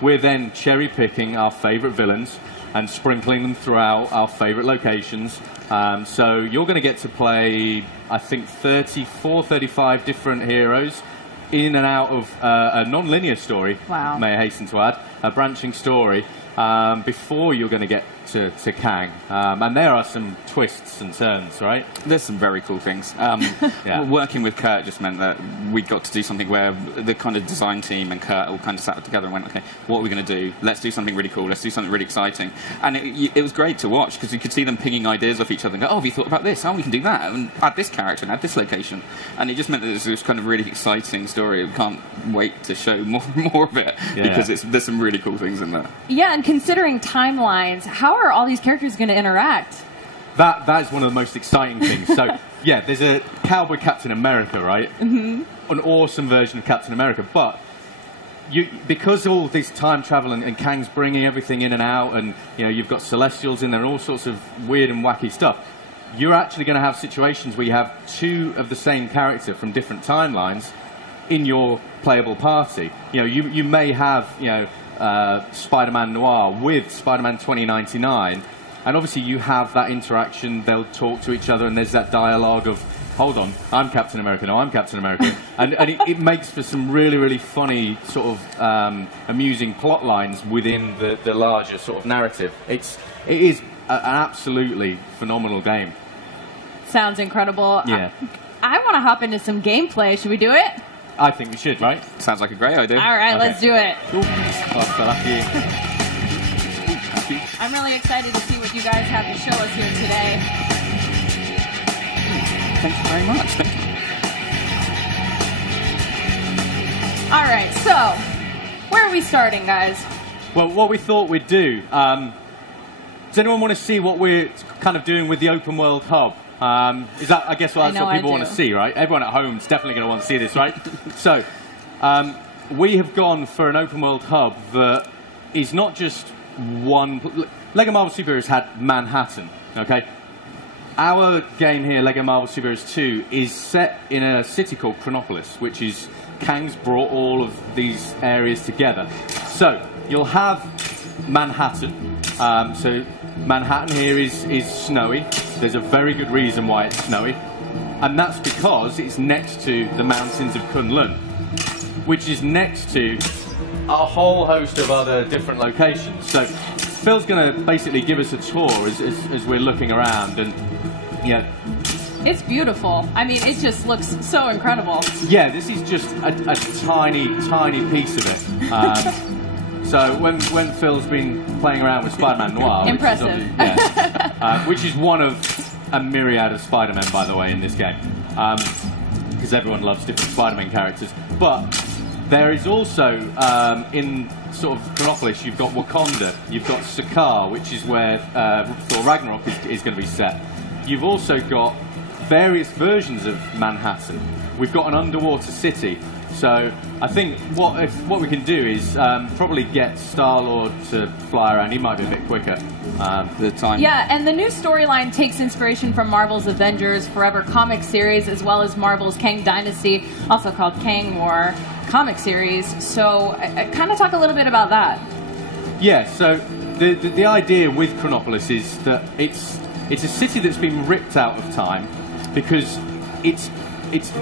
we're then cherry-picking our favourite villains and sprinkling them throughout our favourite locations. So you're going to get to play, I think, 34, 35 different heroes in and out of a non-linear story, wow. may I hasten to add, a branching story, before you're going to get to Kang. And there are some twists and turns, right? There's some very cool things. Yeah. Working with Kurt just meant that we got to do something where the kind of design team and Kurt all kind of sat together and went, okay, what are we going to do? Let's do something really cool. Let's do something really exciting. And it was great to watch because you could see them pinging ideas off each other and go, oh, have you thought about this? Oh, we can do that. And add this character and add this location. And it just meant that it was this kind of really exciting story. We can't wait to show more of it because there's some really cool things in there. Yeah, and considering timelines, how are all these characters going to interact? That is one of the most exciting things. So, yeah, there's a Cowboy Captain America, right? Mm-hmm. An awesome version of Captain America, but because of all this time travel and Kang's bringing everything in and out, and you've got Celestials in there and all sorts of weird and wacky stuff, you're actually going to have situations where you have two of the same character from different timelines in your playable party. You may have Spider-Man Noir with Spider-Man 2099, and obviously you have that interaction. They'll talk to each other, and there's that dialogue of, hold on, I'm Captain America, no, I'm Captain America. and it makes for some really, really funny, sort of amusing plot lines within the larger sort of narrative. It is an absolutely phenomenal game. Sounds incredible. Yeah. I want to hop into some gameplay. Should we do it? I think we should, right? Sounds like a great idea. All right, let's do it. Cool. Oh, so lucky. I'm really excited to see what you guys have to show us here today. Thank you very much. Thank you. All right, so where are we starting, guys? Well, what we thought we'd do, does anyone want to see what we're kind of doing with the open world hub? Is that, I guess, that's what people want to see, right? Everyone at home is definitely going to want to see this, right? So, we have gone for an open world hub that is not just one. Lego Marvel Superheroes had Manhattan, okay? Our game here, Lego Marvel Superheroes 2, is set in a city called Chronopolis, which is Kang's brought all of these areas together. So, you'll have Manhattan. So, Manhattan here is snowy. There's a very good reason why it's snowy. And that's because it's next to the mountains of Kunlun, which is next to a whole host of other different locations. So Phil's going to basically give us a tour as we're looking around. And yeah, it's beautiful. I mean, it just looks so incredible. Yeah, this is just a tiny, tiny piece of it. So when Phil's been playing around with Spider-Man Noir, impressive, which is one of a myriad of Spider-Men, by the way, in this game, because everyone loves different Spider-Man characters. But there is also, in sort of Chronopolis, you've got Wakanda, you've got Sakaar, which is where Thor Ragnarok is going to be set. You've also got various versions of Manhattan. We've got an underwater city. So I think what we can do is probably get Star-Lord to fly around. He might be a bit quicker. The time. Yeah, and the new storyline takes inspiration from Marvel's Avengers Forever comic series, as well as Marvel's Kang Dynasty, also called Kang War comic series. So kind of talk a little bit about that. Yeah, so the idea with Chronopolis is that it's a city that's been ripped out of time because it's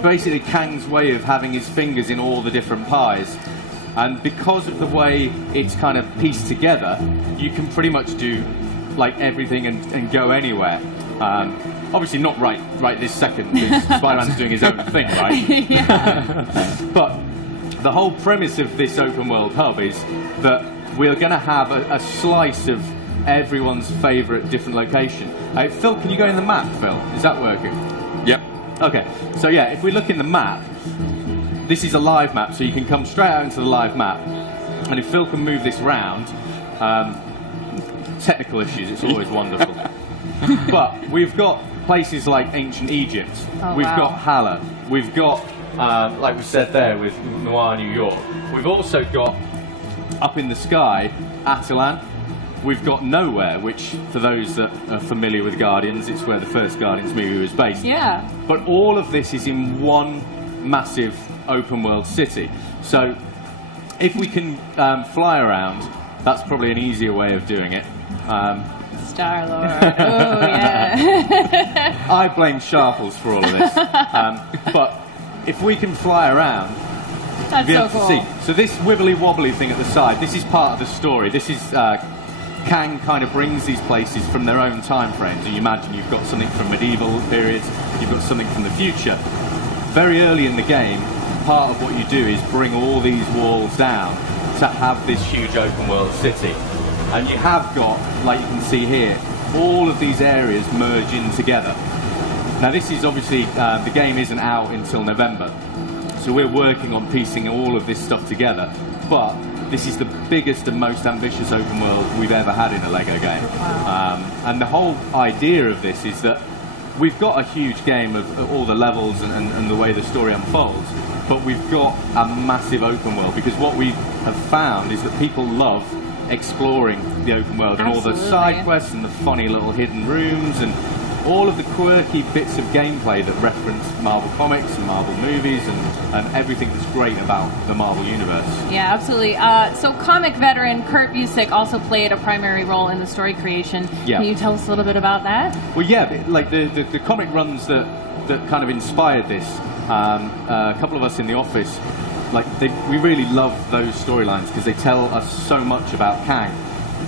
basically Kang's way of having his fingers in all the different pies. And because of the way it's kind of pieced together, you can pretty much do like everything and go anywhere. Obviously not right this second, because Spider-Man's doing his own thing, right? Yeah. But the whole premise of this open world hub is that we're going to have a slice of everyone's favourite different location. Phil, can you go in the map, Phil? Is that working? Yep. Okay, so yeah, if we look in the map, this is a live map, so you can come straight out into the live map. And if Phil can move this round, technical issues, it's always wonderful. But we've got places like ancient Egypt, we've got Hala, we've got, like we said there, with Noir, New York. We've also got, up in the sky, Atalan. We've got Nowhere, which, for those that are familiar with Guardians, it's where the first Guardians movie was based. Yeah. But all of this is in one massive open-world city. So if we can fly around, that's probably an easier way of doing it. Star-Lord. Oh, yeah. I blame Sharples for all of this. But if we can fly around, that's you'll be able so cool. to see. So this wibbly-wobbly thing at the side, this is part of the story. This is... Kang kind of brings these places from their own time frames. So you imagine you've got something from medieval periods, you've got something from the future. Very early in the game, part of what you do is bring all these walls down to have this huge open world city. And you have got, like you can see here, all of these areas merge in together. Now this is obviously, the game isn't out until November, so we're working on piecing all of this stuff together. But this is the biggest and most ambitious open world we've ever had in a LEGO game. And the whole idea of this is that we've got a huge game of all the levels and the way the story unfolds, but we've got a massive open world, because what we have found is that people love exploring the open world and all the side quests and the funny little hidden rooms and all of the quirky bits of gameplay that reference Marvel Comics and Marvel movies and everything that's great about the Marvel Universe. Yeah, absolutely. So comic veteran Kurt Busiek also played a primary role in the story creation. Yeah. Can you tell us a little bit about that? Well, yeah, like the comic runs that kind of inspired this, a couple of us in the office, we really love those storylines because they tell us so much about Kang.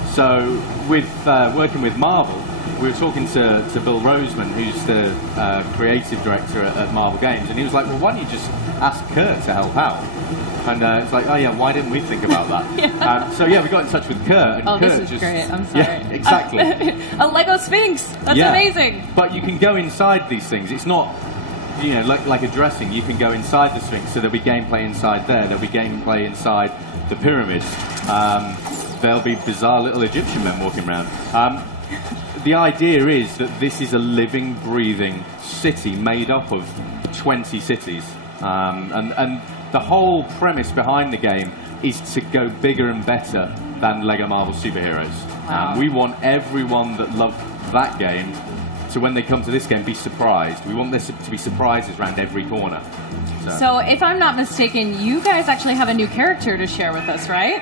So with working with Marvel, we were talking to Bill Roseman, who's the creative director at Marvel Games, and he was like, well, why don't you just ask Kurt to help out? And it's like, oh yeah, why didn't we think about that? Yeah. So yeah, we got in touch with Kurt. And Kurt this is great, I'm sorry. Yeah, exactly. A Lego Sphinx, that's amazing. But you can go inside these things. It's not, you know, like a dressing. You can go inside the Sphinx, so there'll be gameplay inside there. There'll be gameplay inside the pyramids. There'll be bizarre little Egyptian men walking around. The idea is that this is a living, breathing city made up of 20 cities. And the whole premise behind the game is to go bigger and better than LEGO Marvel Superheroes. Wow. We want everyone that loved that game to, when they come to this game, be surprised. We want there to be surprises around every corner. So if I'm not mistaken, you guys actually have a new character to share with us, right?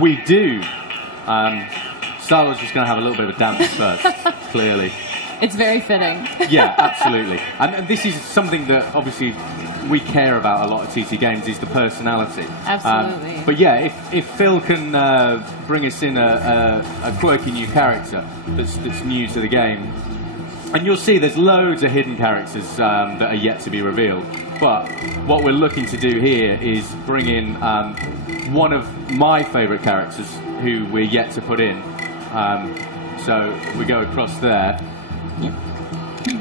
We do. Star-Lord's just going to have a little bit of a dance first, clearly. It's very fitting. Yeah, absolutely. And this is something that obviously we care about a lot at TT Games, is the personality. Absolutely. But yeah, if Phil can bring us in a quirky new character that's new to the game, and you'll see there's loads of hidden characters that are yet to be revealed. But what we're looking to do here is bring in one of my favourite characters who we're yet to put in. So we go across there.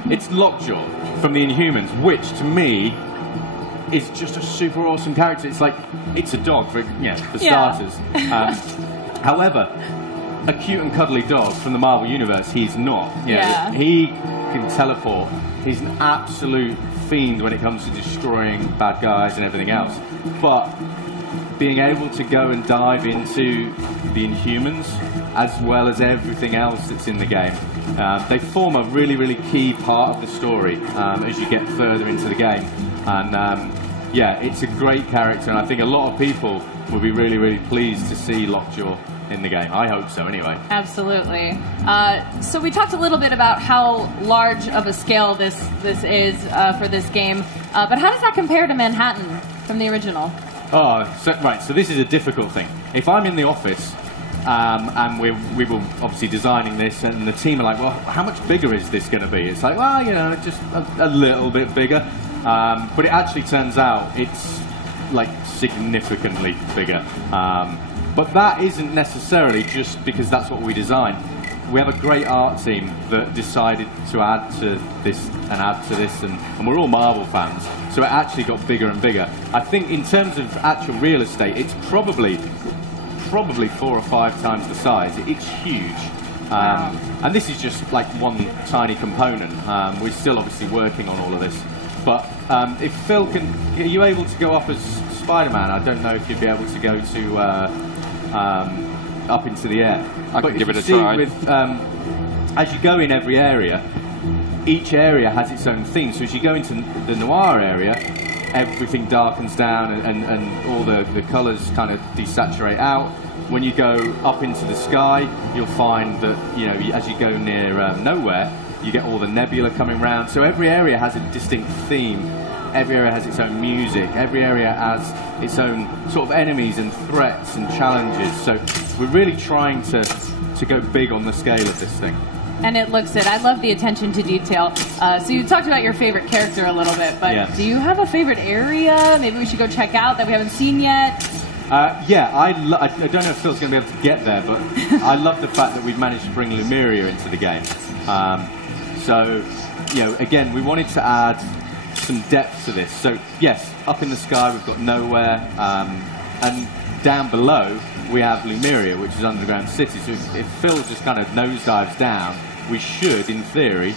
It's Lockjaw from the Inhumans, which to me is just a super awesome character. It's like, it's a dog for starters. However, a cute and cuddly dog from the Marvel Universe, he's not. Yeah. He can teleport. He's an absolute fiend when it comes to destroying bad guys and everything else. But being able to go and dive into the Inhumans, as well as everything else that's in the game, they form a really, really key part of the story as you get further into the game. And yeah, it's a great character, and I think a lot of people will be really, really pleased to see Lockjaw in the game. I hope so, anyway. Absolutely. So we talked a little bit about how large of a scale this is for this game, but how does that compare to Manhattan from the original? Oh, so this is a difficult thing. If I'm in the office and we were obviously designing this, and the team are like, well, how much bigger is this going to be? It's like, well, you know, just a little bit bigger. But it actually turns out it's like significantly bigger. But that isn't necessarily just because that's what we designed. We have a great art team that decided to add to this and add to this, and we're all Marvel fans, so it actually got bigger and bigger. I think in terms of actual real estate, it's probably 4 or 5 times the size. It's huge. Wow. And this is just like one tiny component. We're still obviously working on all of this. But if Phil are you able to go up as Spider-Man? I don't know if you'd be able to go to up into the air. I can give it a try. As you go in every area, each area has its own theme. So as you go into the noir area, everything darkens down and all the colours kind of desaturate out. When you go up into the sky, you'll find that, you know, as you go near nowhere, you get all the nebula coming around. So every area has a distinct theme. Every area has its own music. Every area has its own sort of enemies and threats and challenges. So we're really trying to go big on the scale of this thing. And it looks it. I love the attention to detail. So you talked about your favorite character a little bit, but do you have a favorite area maybe we should go check out that we haven't seen yet? Yeah, I don't know if Phil's going to be able to get there, but I love the fact that we've managed to bring Lumeria into the game. So, you know, again, we wanted to add some depth to this. So, yes, up in the sky we've got Nowhere, and down below we have Lumeria, which is underground city. So if Phil just kind of nosedives down, we should, in theory,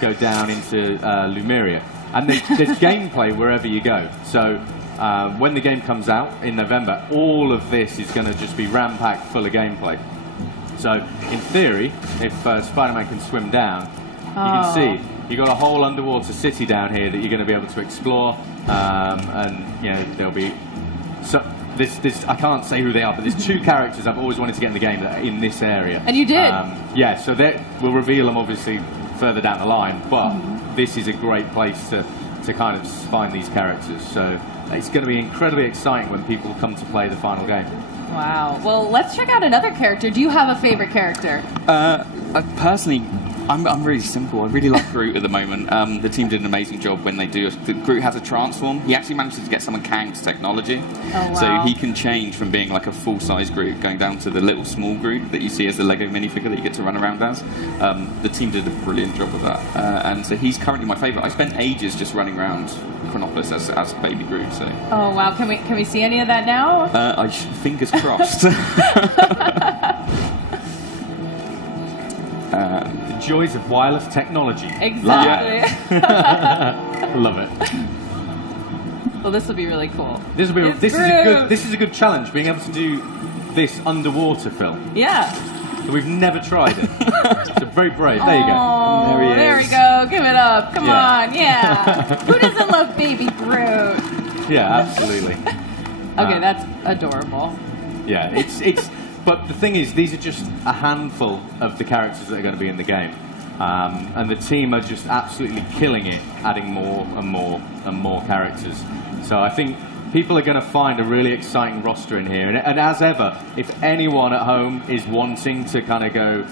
go down into Lumeria. And there's gameplay wherever you go. So when the game comes out in November, all of this is going to just be ram-packed full of gameplay. So in theory, if Spider-Man can swim down, you can see you've got a whole underwater city down here that you're going to be able to explore, and you know there'll be this I can't say who they are, but there's two characters I've always wanted to get in the game that are in this area. And you did? Yeah, so we'll reveal them obviously further down the line, but this is a great place to kind of find these characters. So it's going to be incredibly exciting when people come to play the final game. Wow. Well, let's check out another character. Do you have a favorite character? Personally, I'm really simple. I really like Groot at the moment. The team did an amazing job when they do. Groot has a transform. He actually managed to get some of Kang's technology. Oh, wow. So he can change from being like a full-size Groot, going down to the little small Groot that you see as the Lego minifigure that you get to run around as. The team did a brilliant job of that. And so he's currently my favourite. I spent ages just running around Chronopolis as baby Groot. So. Oh, wow. Can we see any of that now? Fingers crossed. The joys of wireless technology. Exactly. Love it. Well, this will be really cool. This is a good challenge, being able to do this underwater film. Yeah. So we've never tried it. So very brave. There you go. Oh, there we go. Give it up. Come on. Yeah. Who doesn't love baby Groot? Yeah, absolutely. Okay, that's adorable. Yeah, it's. But the thing is, these are just a handful of the characters that are going to be in the game. And the team are just absolutely killing it, adding more and more and more characters. So I think people are going to find a really exciting roster in here. And as ever, if anyone at home is wanting to kind of go,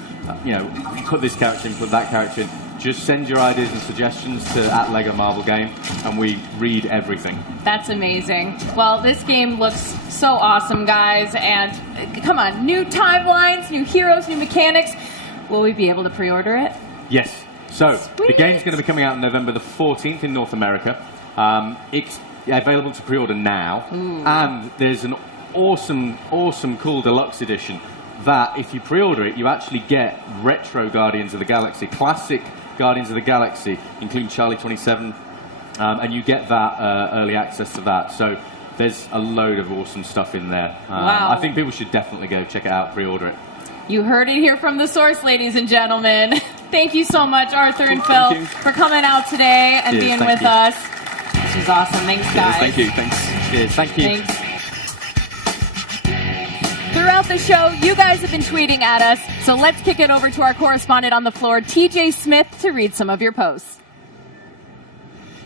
you know, put this character in, put that character in, just send your ideas and suggestions to @Lego Marvel Game, and we read everything. That's amazing. Well, this game looks so awesome, guys. And come on, new timelines, new heroes, new mechanics. Will we be able to pre-order it? Yes. So the game's going to be coming out on November the 14th in North America. It's available to pre-order now. Ooh. And there's an awesome, cool deluxe edition that if you pre-order it, you actually get retro Guardians of the Galaxy, classic Guardians of the Galaxy, including Charlie 27, and you get that early access to that. So there's a load of awesome stuff in there. Wow. I think people should definitely go check it out, pre-order it. You heard it here from the source, ladies and gentlemen. Thank you so much, Arthur and Phil, for coming out today and being with us. This was awesome. Thanks, guys. Thank you. Thanks. Cheers. Thank you. Thanks. Throughout the show, you guys have been tweeting at us, so let's kick it over to our correspondent on the floor, TJ Smith, to read some of your posts.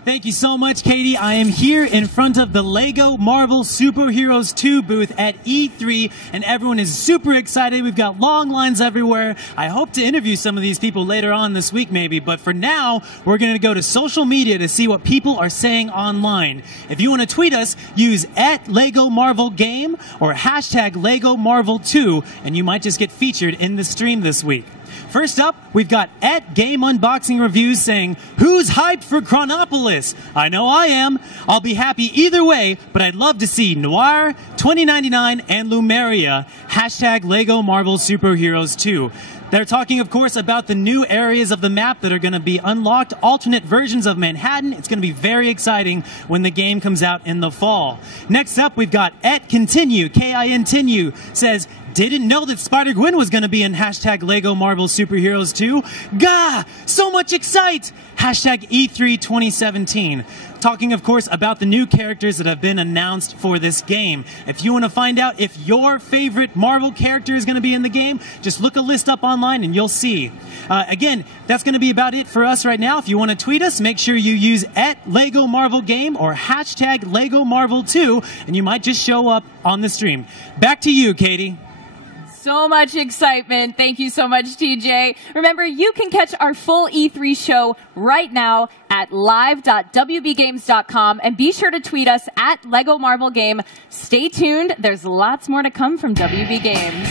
Thank you so much, Katie. I am here in front of the Lego Marvel Superheroes 2 booth at E3, and everyone is super excited. We've got long lines everywhere. I hope to interview some of these people later on this week, maybe, but for now, we're going to go to social media to see what people are saying online. If you want to tweet us, use @LegoMarvelGame or #LegoMarvel2, and you might just get featured in the stream this week. First up, we've got @GameUnboxingReviews saying, "Who's hyped for Chronopolis? I know I am. I'll be happy either way, but I'd love to see Noir, 2099, and Lumeria. #Lego Marvel Superheroes 2. They're talking, of course, about the new areas of the map that are going to be unlocked, alternate versions of Manhattan. It's going to be very exciting when the game comes out in the fall. Next up, we've got @Continue, K-I-N-Tinue, says, didn't know that Spider-Gwen was going to be in hashtag LEGO Marvel Superheroes 2. Gah! So much excite! Hashtag E3 2017. Talking, of course, about the new characters that have been announced for this game. If you want to find out if your favorite Marvel character is going to be in the game, just look a list up online and you'll see. Again, that's going to be about it for us right now. If you want to tweet us, make sure you use @LEGO Marvel Game or hashtag LEGO Marvel 2, and you might just show up on the stream. Back to you, Katie. So much excitement. Thank you so much, TJ. Remember, you can catch our full E3 show right now at live.wbgames.com, and be sure to tweet us @LEGO Marvel Game. Stay tuned. There's lots more to come from WB Games.